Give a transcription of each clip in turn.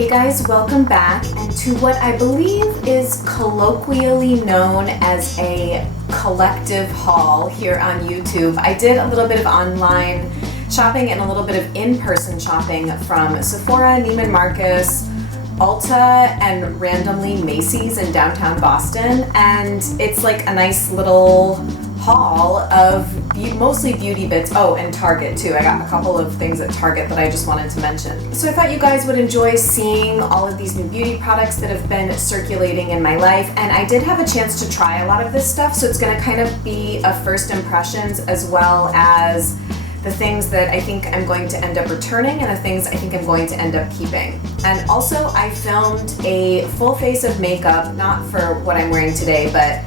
Hey guys, welcome back and to what I believe is colloquially known as a collective haul here on YouTube. I did a little bit of online shopping and a little bit of in-person shopping from Sephora, Neiman Marcus, Ulta, and randomly Macy's in downtown Boston, and it's like a nice little haul of mostly beauty bits. Oh, and Target too. I got a couple of things at Target that I just wanted to mention. So I thought you guys would enjoy seeing all of these new beauty products that have been circulating in my life, and I did have a chance to try a lot of this stuff, so it's going to kind of be a first impressions as well as the things that I think I'm going to end up returning and the things I think I'm going to end up keeping. And also I filmed a full face of makeup, not for what I'm wearing today, but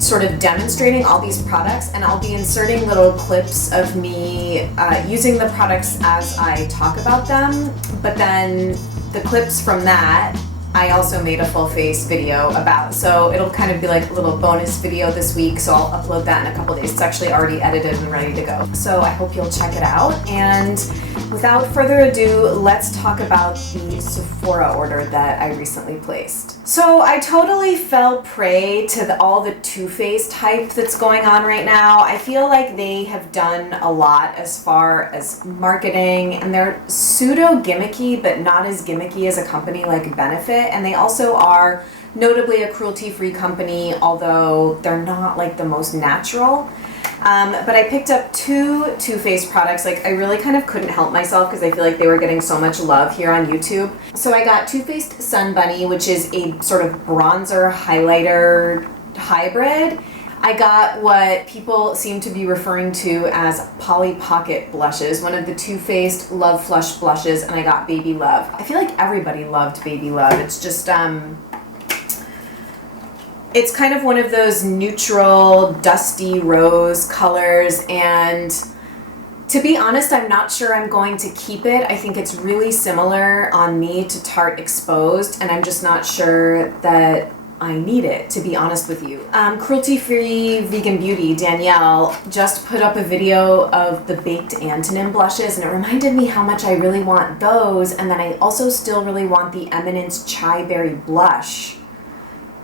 sort of demonstrating all these products, and I'll be inserting little clips of me using the products as I talk about them, but then the clips from that I also made a full face video about, so it'll kind of be like a little bonus video this week, so I'll upload that in a couple days. It's actually already edited and ready to go. So I hope you'll check it out, and without further ado, let's talk about the Sephora order that I recently placed. So I totally fell prey to all the Too Faced hype that's going on right now. I feel like they have done a lot as far as marketing, and they're pseudo gimmicky, but not as gimmicky as a company like Benefit. And they also are notably a cruelty-free company, although they're not like the most natural. But I picked up two Too Faced products. Like, I really kind of couldn't help myself because I feel like they were getting so much love here on YouTube. So I got Too Faced Sun Bunny, which is a sort of bronzer highlighter hybrid. I got what people seem to be referring to as Polly Pocket blushes, one of the Too Faced Love Flush blushes, and I got Baby Love. I feel like everybody loved Baby Love. It's just, it's kind of one of those neutral, dusty rose colors, and to be honest, I'm not sure I'm going to keep it. I think it's really similar on me to Tarte Exposed, and I'm just not sure that I need it, to be honest with you. Cruelty-free vegan beauty, Danielle, just put up a video of the baked Antonym blushes, and it reminded me how much I really want those, and then I also still really want the Eminence Chai Berry blush.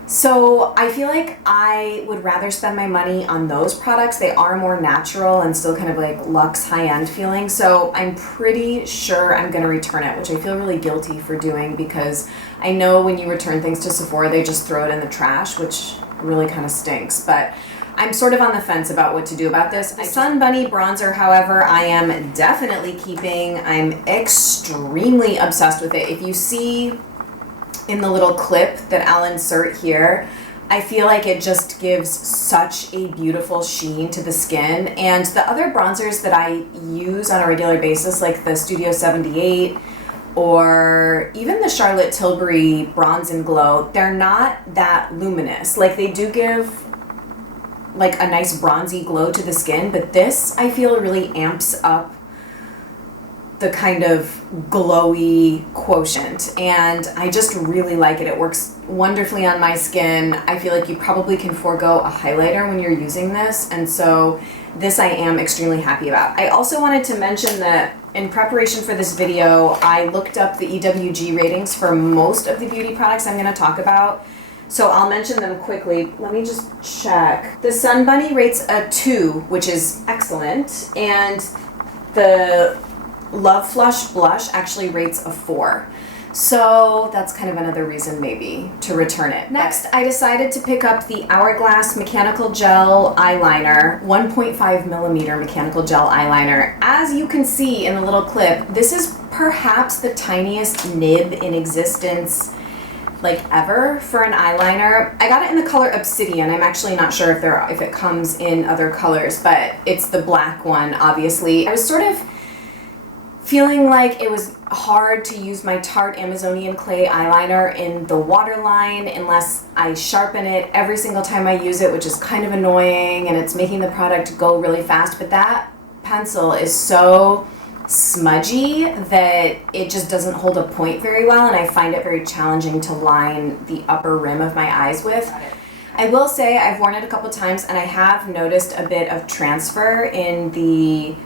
So I feel like I would rather spend my money on those products. They are more natural and still kind of like luxe high-end feeling. So I'm pretty sure I'm going to return it, which I feel really guilty for doing because I know when you return things to Sephora, they just throw it in the trash, which really kind of stinks. But I'm sort of on the fence about what to do about this. The Sun Bunny bronzer, however, I am definitely keeping. I'm extremely obsessed with it. If you see in the little clip that I'll insert here, I feel like it just gives such a beautiful sheen to the skin. And the other bronzers that I use on a regular basis, like the Studio 78 or even the Charlotte Tilbury Bronze and Glow, they're not that luminous. Like, they do give like a nice bronzy glow to the skin, but this I feel really amps up the kind of glowy quotient, and I just really like it. It works wonderfully on my skin. I feel like you probably can forego a highlighter when you're using this, and so this I am extremely happy about. I also wanted to mention that in preparation for this video, I looked up the EWG ratings for most of the beauty products I'm going to talk about, so I'll mention them quickly. Let me just check. The Sun Bunny rates a 2, which is excellent, and the Love Flush blush actually rates a 4. So that's kind of another reason maybe to return it. Next, I decided to pick up the Hourglass mechanical gel eyeliner, 1.5 millimeter mechanical gel eyeliner. As you can see in the little clip, this is perhaps the tiniest nib in existence like ever for an eyeliner. I got it in the color Obsidian. I'm actually not sure if it comes in other colors, but it's the black one, obviously. I was sort of feeling like it was hard to use my Tarte Amazonian Clay eyeliner in the waterline unless I sharpen it every single time I use it, which is kind of annoying, and it's making the product go really fast. But that pencil is so smudgy that it just doesn't hold a point very well, and I find it very challenging to line the upper rim of my eyes with. I will say I've worn it a couple times, and I have noticed a bit of transfer in the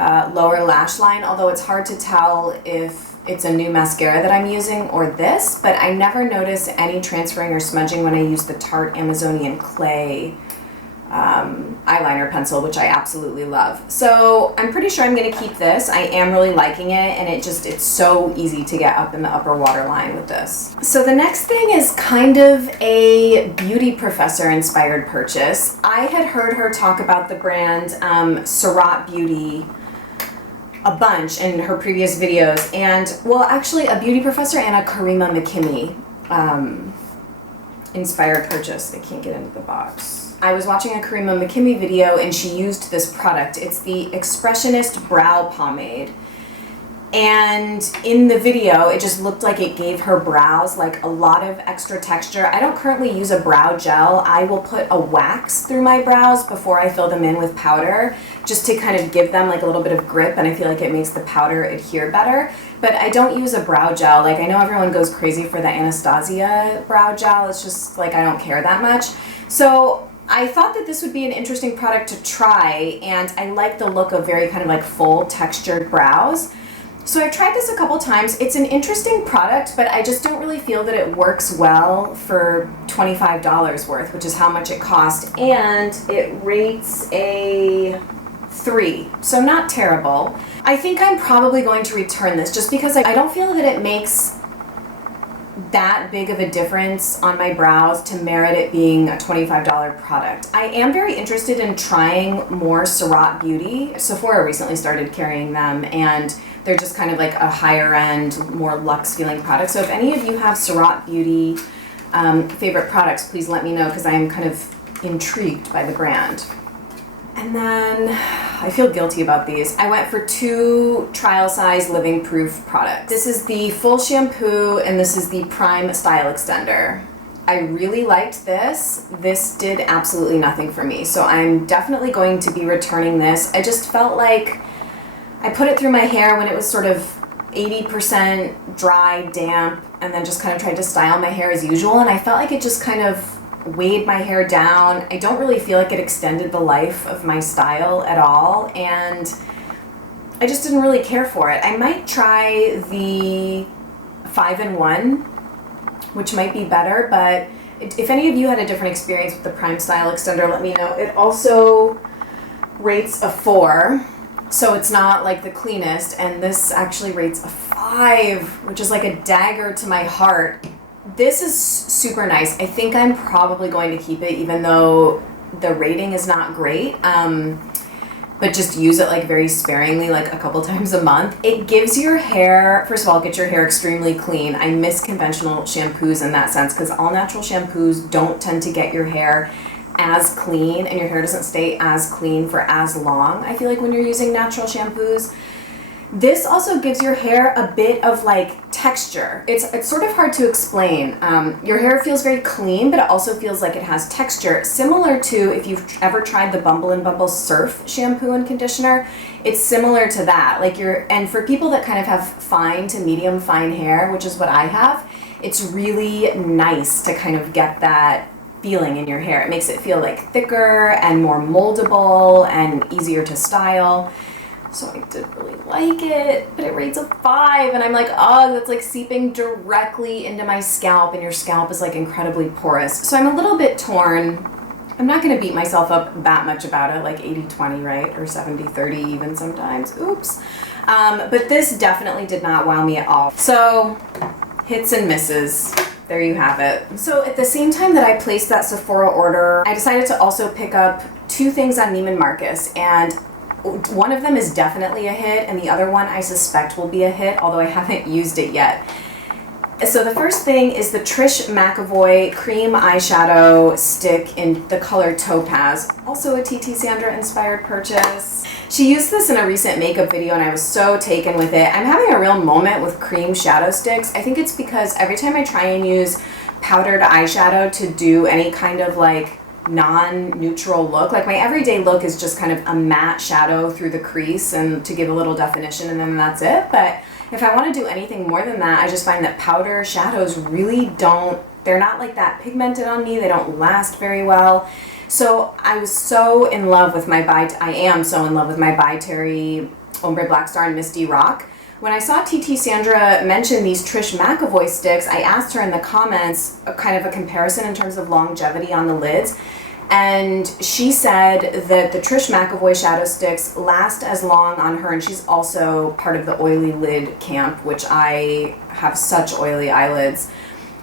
lower lash line, although it's hard to tell if it's a new mascara that I'm using or this, but I never notice any transferring or smudging when I use the Tarte Amazonian Clay eyeliner pencil, which I absolutely love. So I'm pretty sure I'm going to keep this. I am really liking it, and it's so easy to get up in the upper waterline with this. So the next thing is kind of a beauty professor inspired purchase. I had heard her talk about the brand Sarat Beauty a bunch in her previous videos, and well, actually a beauty professor and a Karima McKinney inspired purchase. I can't get into the box. I was watching a Karima McKinney video and she used this product. It's the Expressionist Brow Pomade. And in the video, it just looked like it gave her brows like a lot of extra texture. I don't currently use a brow gel. I will put a wax through my brows before I fill them in with powder, just to kind of give them like a little bit of grip, and I feel like it makes the powder adhere better. But I don't use a brow gel. Like, I know everyone goes crazy for the Anastasia brow gel. It's just like, I don't care that much. So I thought that this would be an interesting product to try, and I like the look of very kind of like full textured brows. So I've tried this a couple times. It's an interesting product, but I just don't really feel that it works well for $25 worth, which is how much it cost. And it rates a 3, so not terrible. I think I'm probably going to return this just because I don't feel that it makes that big of a difference on my brows to merit it being a $25 product. I am very interested in trying more Sarat Beauty. Sephora recently started carrying them, and they're just kind of like a higher end, more luxe feeling product. So if any of you have Sarat Beauty favorite products, please let me know, because I am kind of intrigued by the brand. And then I feel guilty about these. I went for 2 trial size living proof products. This is the full shampoo and this is the prime style extender. I really liked this. This did absolutely nothing for me. So I'm definitely going to be returning this. I just felt like I put it through my hair when it was sort of 80% dry, damp, and then just kind of tried to style my hair as usual. And I felt like it just kind of weighed my hair down. I don't really feel like it extended the life of my style at all, and I just didn't really care for it. I might try the 5-in-1, which might be better, but if any of you had a different experience with the Prime Style Extender, let me know. It also rates a 4, so it's not like the cleanest, and this actually rates a 5, which is like a dagger to my heart. This is super nice. I think I'm probably going to keep it, even though the rating is not great, but just use it like very sparingly, like a couple times a month. It gives your hair, first of all, get your hair extremely clean. I miss conventional shampoos in that sense, because all natural shampoos don't tend to get your hair as clean, and your hair doesn't stay as clean for as long, I feel like, when you're using natural shampoos. This also gives your hair a bit of like texture. It's sort of hard to explain. Your hair feels very clean, but it also feels like it has texture, similar to if you've ever tried the Bumble & Bumble Surf shampoo and conditioner. It's similar to that. And for people that kind of have fine to medium fine hair, which is what I have, it's really nice to kind of get that feeling in your hair. It makes it feel like thicker and more moldable and easier to style. So I did really like it, but it rates a 5, and I'm like, oh, that's like seeping directly into my scalp, and your scalp is like incredibly porous. So I'm a little bit torn. I'm not gonna beat myself up that much about it, like 80-20, right? Or 70-30 even sometimes, oops. But this definitely did not wow me at all. So hits and misses. There you have it. So at the same time that I placed that Sephora order, I decided to also pick up 2 things on Neiman Marcus, and one of them is definitely a hit, and the other one I suspect will be a hit, although I haven't used it yet. So the first thing is the Trish McEvoy Cream Eyeshadow Stick in the color Topaz, also a TT Sandra inspired purchase. She used this in a recent makeup video, and I was so taken with it. I'm having a real moment with cream shadow sticks. I think it's because every time I try and use powdered eyeshadow to do any kind of like non-neutral look, like my everyday look is just kind of a matte shadow through the crease and to give a little definition, and then that's it. But if I want to do anything more than that, I just find that powder shadows really they're not like that pigmented on me. They don't last very well. So I am so in love with my By Terry Ombre Black Star and Misty Rock, When I saw TT Sandra mention these Trish McEvoy sticks, I asked her in the comments a kind of a comparison in terms of longevity on the lids. And she said that the Trish McEvoy shadow sticks last as long on her, and she's also part of the oily lid camp, which I have such oily eyelids.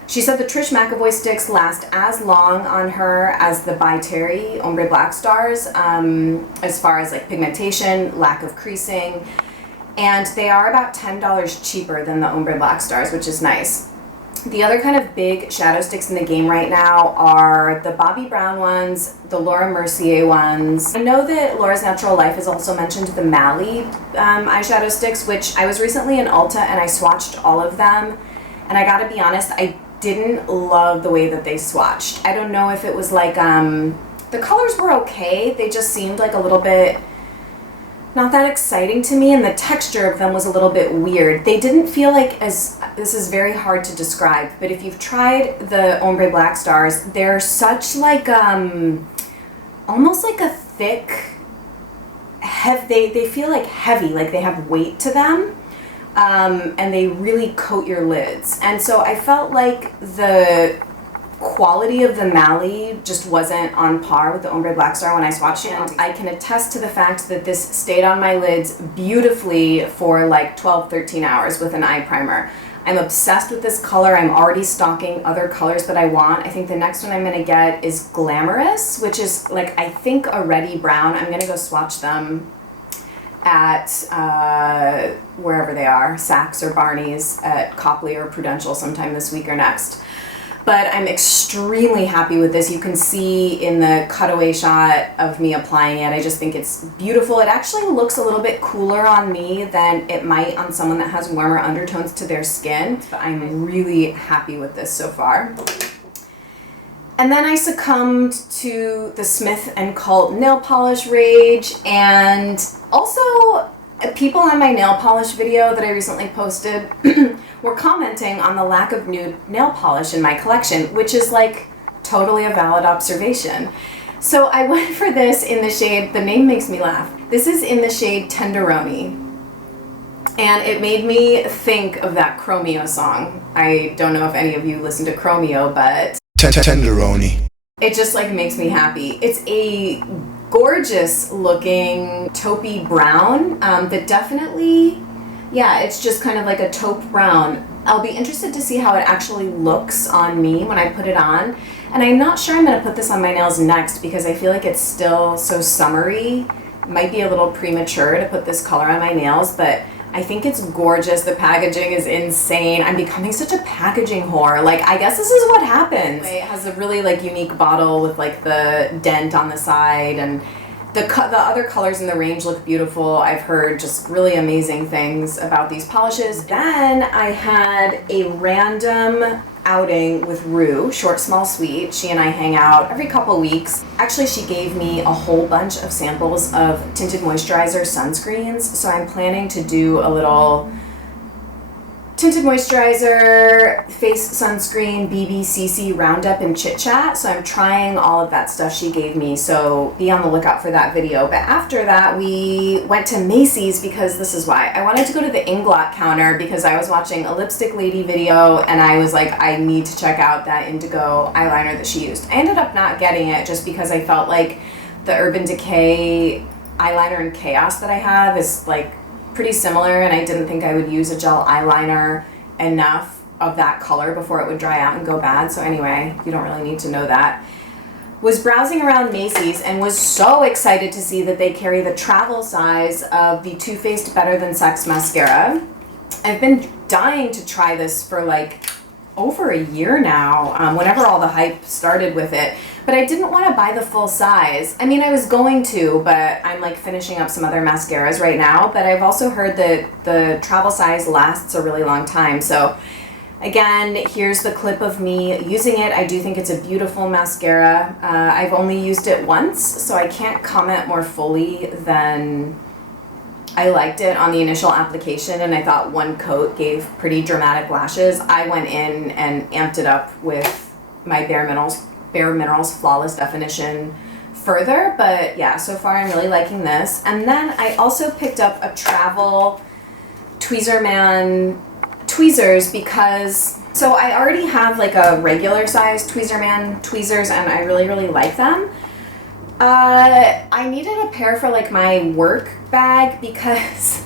She said the Trish McEvoy sticks last as long on her as the By Terry Ombre Black Stars, as far as like pigmentation, lack of creasing, and they are about $10 cheaper than the Ombre Black Stars, which is nice. The other kind of big shadow sticks in the game right now are the Bobbi Brown ones, the Laura Mercier ones. I know that Laura's Natural Life has also mentioned the Mally eyeshadow sticks, which I was recently in Ulta and I swatched all of them. And I gotta be honest, I didn't love the way that they swatched. I don't know if it was like, the colors were okay, they just seemed like a little bit not that exciting to me, and the texture of them was a little bit weird. They didn't feel like, as this is very hard to describe, but if you've tried the Ombre Black Stars, they're such like almost like a thick they feel like heavy, like they have weight to them, and they really coat your lids. And so I felt like the quality of the Mally just wasn't on par with the Ombre Black Star when I swatched it. And I can attest to the fact that this stayed on my lids beautifully for like 12-13 hours with an eye primer. I'm obsessed with this color. I'm already stocking other colors that I want. I think the next one I'm gonna get is Glamorous, which is like, I think a reddy brown. I'm gonna go swatch them at wherever they are, Saks or Barney's, at Copley or Prudential sometime this week or next. But I'm extremely happy with this. You can see in the cutaway shot of me applying it, I just think it's beautiful. It actually looks a little bit cooler on me than it might on someone that has warmer undertones to their skin. But I'm really happy with this so far. And then I succumbed to the Smith & Cult nail polish rage, and also people on my nail polish video that I recently posted were commenting on the lack of nude nail polish in my collection, which is like totally a valid observation. So I went for this in the shade, the name makes me laugh. This is in the shade Tenderoni. And it made me think of that Chromeo song. I don't know if any of you listen to Chromeo, but Tenderoni. It just like makes me happy. It's a gorgeous looking taupey brown that definitely, yeah, it's just kind of like a taupe brown. I'll be interested to see how it actually looks on me when I put it on. And I'm not sure I'm going to put this on my nails next because I feel like it's still so summery. It might be a little premature to put this color on my nails, but I think it's gorgeous. The packaging is insane. I'm becoming such a packaging whore. Like, I guess this is what happens. It has a really like unique bottle with like the dent on the side, and the other colors in the range look beautiful. I've heard just really amazing things about these polishes. Then I had a random outing with Rue, Short Small Sweet. She and I hang out every couple weeks. Actually, she gave me a whole bunch of samples of tinted moisturizer sunscreens, so I'm planning to do a little tinted moisturizer, face sunscreen, BBCC roundup, and chit chat. So I'm trying all of that stuff she gave me, so be on the lookout for that video. But after that, we went to Macy's because this is why. I wanted to go to the Inglot counter because I was watching a Lipstick Lady video and I was like, I need to check out that indigo eyeliner that she used. I ended up not getting it just because I felt like the Urban Decay eyeliner in Chaos that I have is like pretty similar, and I didn't think I would use a gel eyeliner enough of that color before it would dry out and go bad. So anyway, you don't really need to know that. Was browsing around Macy's and was so excited to see that they carry the travel size of the Too Faced Better Than Sex mascara. I've been dying to try this for like over a year now, whenever all the hype started with it. But I didn't want to buy the full size. I mean, I was going to, but I'm like finishing up some other mascaras right now. But I've also heard that the travel size lasts a really long time. So again, here's the clip of me using it. I do think it's a beautiful mascara. I've only used it once, so I can't comment more fully than I liked it on the initial application, and I thought one coat gave pretty dramatic lashes. I went in and amped it up with my Bare Minerals Flawless Definition further, but yeah, so far I'm really liking this. And then I also picked up a travel Tweezerman tweezers because, so I already have like a regular size Tweezerman tweezers and I really, really like them. I needed a pair for like my work bag because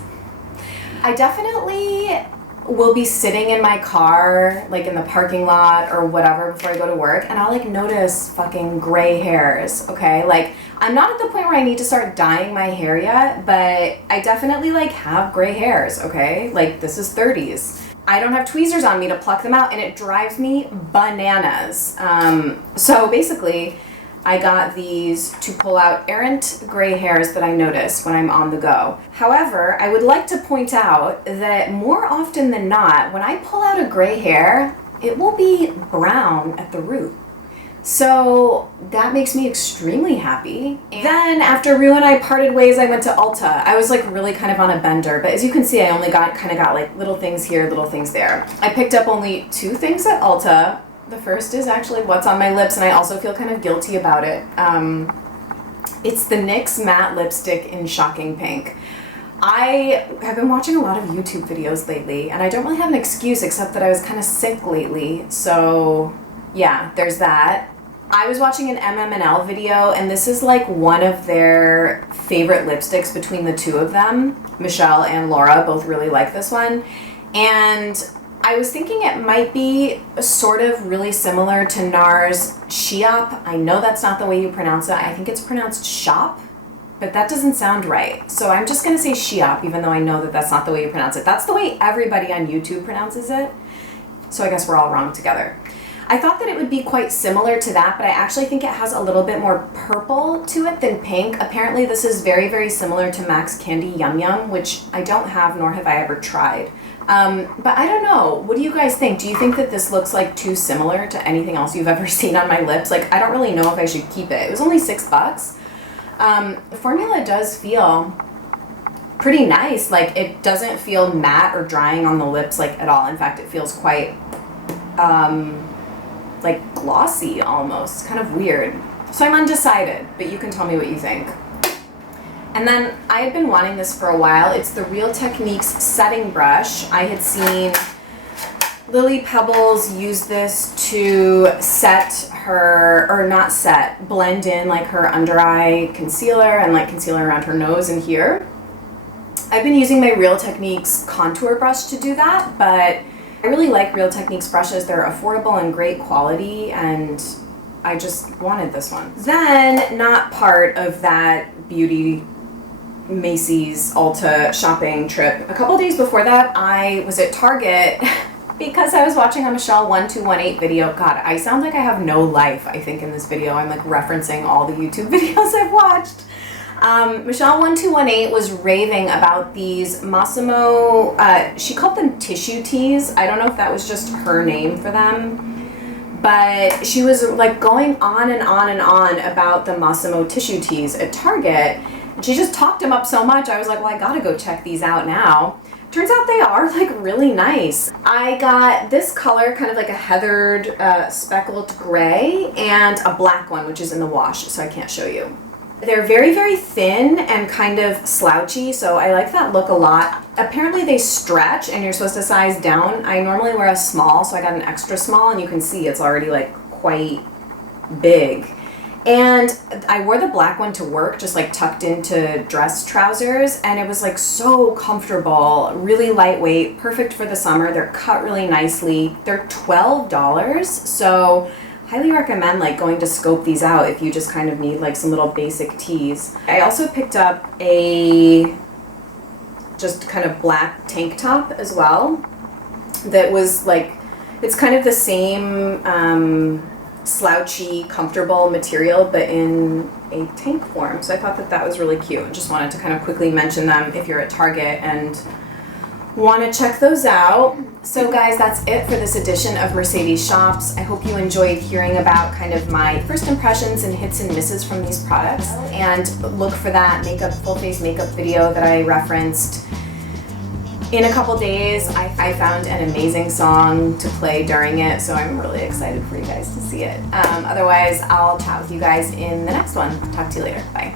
I definitely will be sitting in my car, like in the parking lot or whatever before I go to work, and I'll like notice fucking gray hairs, okay? Like, I'm not at the point where I need to start dyeing my hair yet, but I definitely like have gray hairs, okay? Like, this is 30s. I don't have tweezers on me to pluck them out, and it drives me bananas. So basically, I got these to pull out errant gray hairs that I notice when I'm on the go. However, I would like to point out that more often than not, when I pull out a gray hair, it will be brown at the root. So that makes me extremely happy. And then after Rue and I parted ways, I went to Ulta. I was like really kind of on a bender, but as you can see, I only got like little things here, little things there. I picked up only 2 things at Ulta. The first is actually what's on my lips, and I also feel kind of guilty about it. It's the NYX matte lipstick in Shocking Pink. I have been watching a lot of YouTube videos lately, and I don't really have an excuse except that I was kind of sick lately. So yeah, there's that. I was watching an MM&L video, and this is like one of their favorite lipsticks between the two of them. Michelle and Laura both really like this one. And I was thinking it might be sort of really similar to NARS Sheop. I know that's not the way you pronounce it. I think it's pronounced shop, but that doesn't sound right. So I'm just going to say Sheop, even though I know that that's not the way you pronounce it. That's the way everybody on YouTube pronounces it. So I guess we're all wrong together. I thought that it would be quite similar to that, but I actually think it has a little bit more purple to it than pink. Apparently this is very, very similar to MAC's Candy Yum Yum, which I don't have, nor have I ever tried. But I don't know. What do you guys think? Do you think that this looks like too similar to anything else you've ever seen on my lips? Like, I don't really know if I should keep it. It was only $6. The formula does feel pretty nice. Like, it doesn't feel matte or drying on the lips, like, at all. In fact, it feels quite, like, glossy almost. Kind of weird. So I'm undecided, but you can tell me what you think. And then I had been wanting this for a while. It's the Real Techniques setting brush. I had seen Lily Pebbles use this to set her, or not set, blend in like her under eye concealer and like concealer around her nose and here. I've been using my Real Techniques contour brush to do that, but I really like Real Techniques brushes. They're affordable and great quality, and I just wanted this one. Then, not part of that beauty Macy's Ulta shopping trip. A couple days before that, I was at Target because I was watching a Michelle 1218 video. God, I sound like I have no life, I think, in this video. I'm like referencing all the YouTube videos I've watched. Michelle 1218 was raving about these Massimo, she called them tissue teas. I don't know if that was just her name for them, but she was like going on and on and on about the Massimo tissue teas at Target. And she just talked them up so much, I was like, well, I gotta go check these out now. Turns out they are like really nice. I got this color, kind of like a heathered, speckled gray, and a black one, which is in the wash, so I can't show you. They're very, very thin and kind of slouchy, so I like that look a lot. Apparently they stretch and you're supposed to size down. I normally wear a small, so I got an extra small, and you can see it's already like quite big. And I wore the black one to work, just like tucked into dress trousers, and it was like so comfortable, really lightweight, perfect for the summer. They're cut really nicely. They're $12, so highly recommend like going to scope these out if you just kind of need like some little basic tees. I also picked up a just kind of black tank top as well that was like, it's kind of the same slouchy, comfortable material, but in a tank form. So I thought that that was really cute. Just wanted to kind of quickly mention them if you're at Target and want to check those out. So guys, that's it for this edition of Mercedes Shops. I hope you enjoyed hearing about kind of my first impressions and hits and misses from these products. And look for that makeup, full face makeup video that I referenced. In a couple days, I found an amazing song to play during it, so I'm really excited for you guys to see it. Otherwise, I'll chat with you guys in the next one. Talk to you later. Bye.